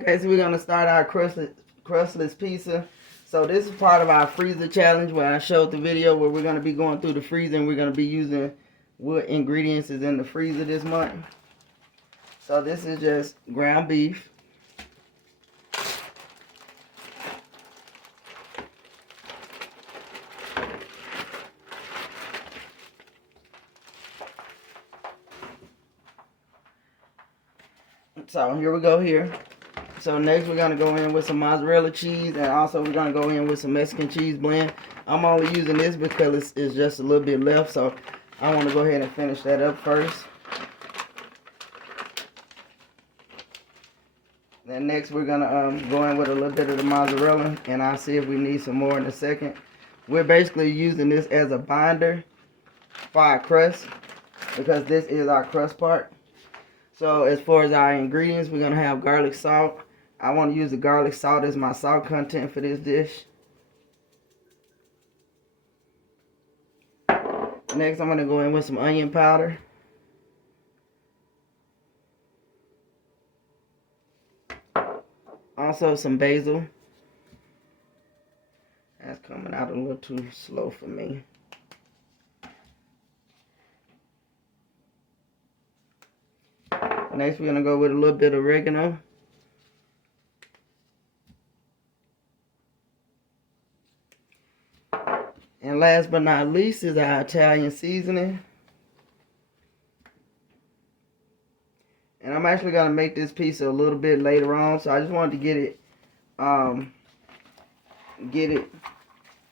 Okay, so we're going to start our crustless pizza. So this is part of our freezer challenge where I showed the video where we're going to be going through the freezer and we're going to be using what ingredients is in the freezer this month. So this is just ground beef. So here we go here. So next we're going to go in with some mozzarella cheese, and also we're going to go in with some Mexican cheese blend. I'm only using this because it's just a little bit left, so I want to go ahead and finish that up first. Then next we're going to go in with a little bit of the mozzarella, and I'll see if we need some more in a second. We're basically using this as a binder for our crust because this is our crust part. So as far as our ingredients, we're going to have garlic salt. I want to use the garlic salt as my salt content for this dish. Next, I'm going to go in with some onion powder. Also some basil. That's coming out a little too slow for me. Next, we're going to go with a little bit of oregano. And last but not least is our Italian seasoning. And I'm actually going to make this pizza a little bit later on, so I just wanted to get it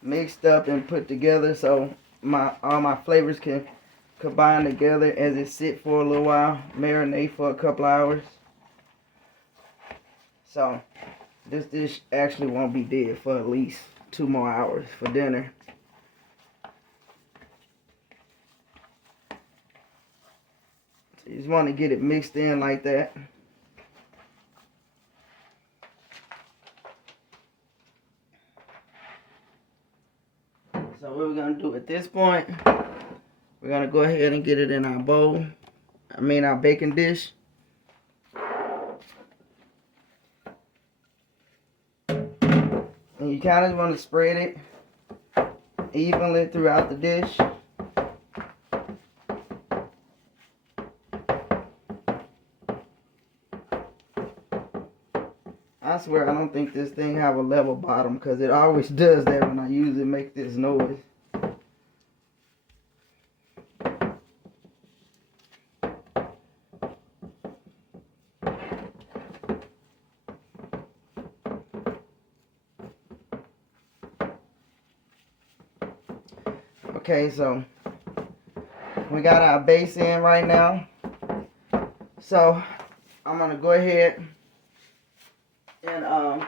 mixed up and put together so all my flavors can combine together as it sit for a little while, marinate for a couple hours. So this dish actually won't be dead for at least 2 more hours for dinner. So you just want to get it mixed in like that. So what we're going to do at this point, we're going to go ahead and get it in our bowl. Our baking dish. And you kind of want to spread it evenly throughout the dish. I swear I don't think this thing have a level bottom because it always does that when I use it, make this noise. Okay, so we got our base in right now. So I'm gonna go ahead and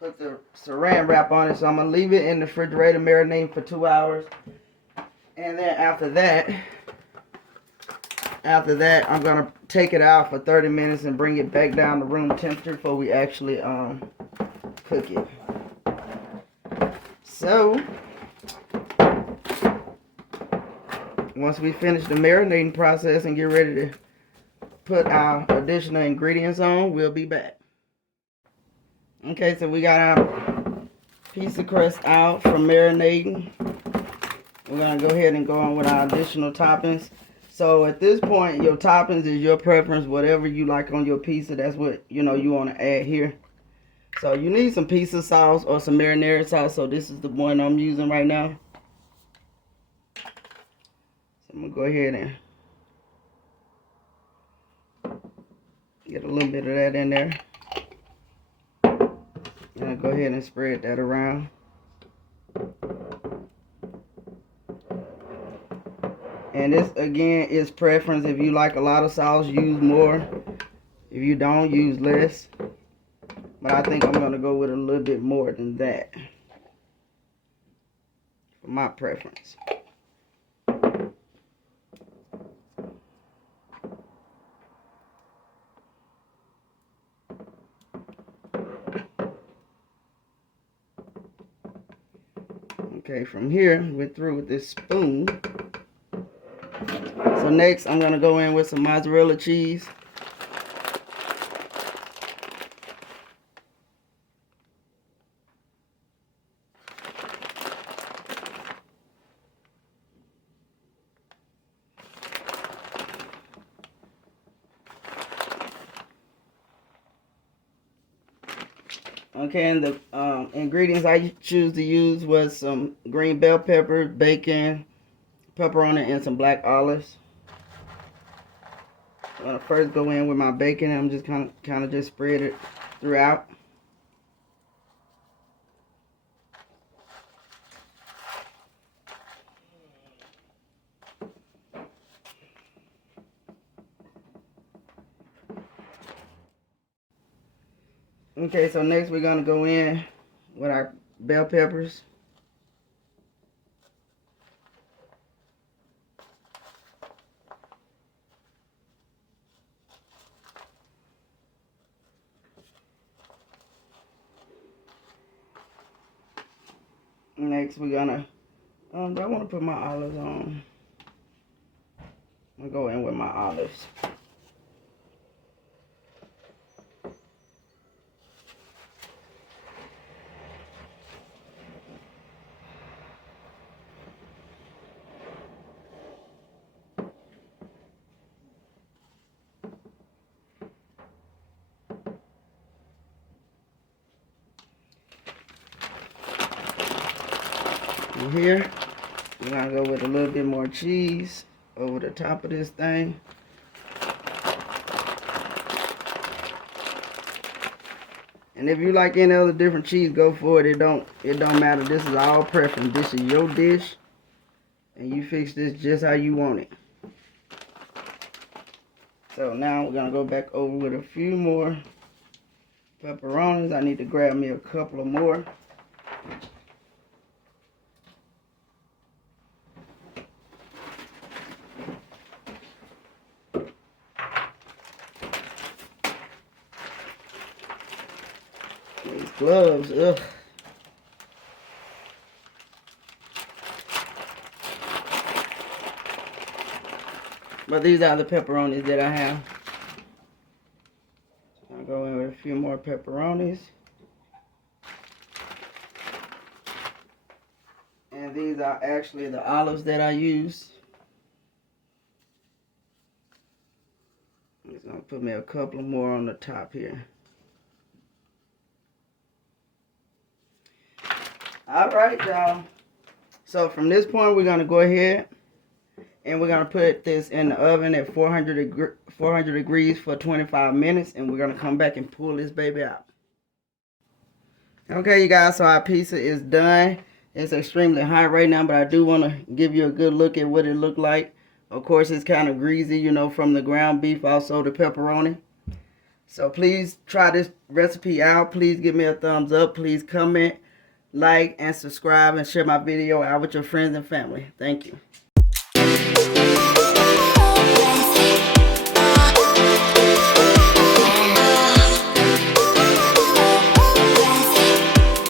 put the saran wrap on it. So I'm gonna leave it in the refrigerator marinating for 2 hours, and then after that I'm gonna take it out for 30 minutes and bring it back down to room temperature before we actually cook it. So once we finish the marinating process and get ready to put our additional ingredients on, we'll be back. Okay, so we got our pizza crust out from marinating. We're going to go ahead and go on with our additional toppings. So at this point, your toppings is your preference. Whatever you like on your pizza, that's what you want to add here. So you need some pizza sauce or some marinara sauce. So this is the one I'm using right now. I'm going to go ahead and get a little bit of that in there. And I'll go ahead and spread that around. And this, again, is preference. If you like a lot of sauce, use more. If you don't, use less. But I think I'm going to go with a little bit more than that for my preference. Okay, from here, we're through with this spoon. So next, I'm going to go in with some mozzarella cheese. Okay, and the ingredients I choose to use was some green bell pepper, bacon, pepperoni, and some black olives. I'm gonna first go in with my bacon. I'm just kind of just spread it throughout. Okay, so next we're gonna go in with our bell peppers. Next we're gonna, I want to put my olives on. I'm gonna go in with my olives. And here, we're gonna go with a little bit more cheese over the top of this thing. And if you like any other different cheese, go for it. It don't matter. This is all preference. This is your dish, and you fix this just how you want it. So now we're gonna go back over with a few more pepperonis. I need to grab me a couple of more. These gloves, ugh. But these are the pepperonis that I have. I'll go in with a few more pepperonis. And these are actually the olives that I use. I'm just gonna put me a couple more on the top here. Alright, y'all. So from this point, we're gonna go ahead and we're gonna put this in the oven at 400 degrees for 25 minutes, and we're gonna come back and pull this baby out. Okay, you guys, so our pizza is done. It's extremely hot right now, but I do want to give you a good look at what it looked like. Of course, it's kind of greasy, you know, from the ground beef, also the pepperoni. So please try this recipe out. Please give me a thumbs up. Please comment, like, and subscribe, and share my video out with your friends and family. Thank you.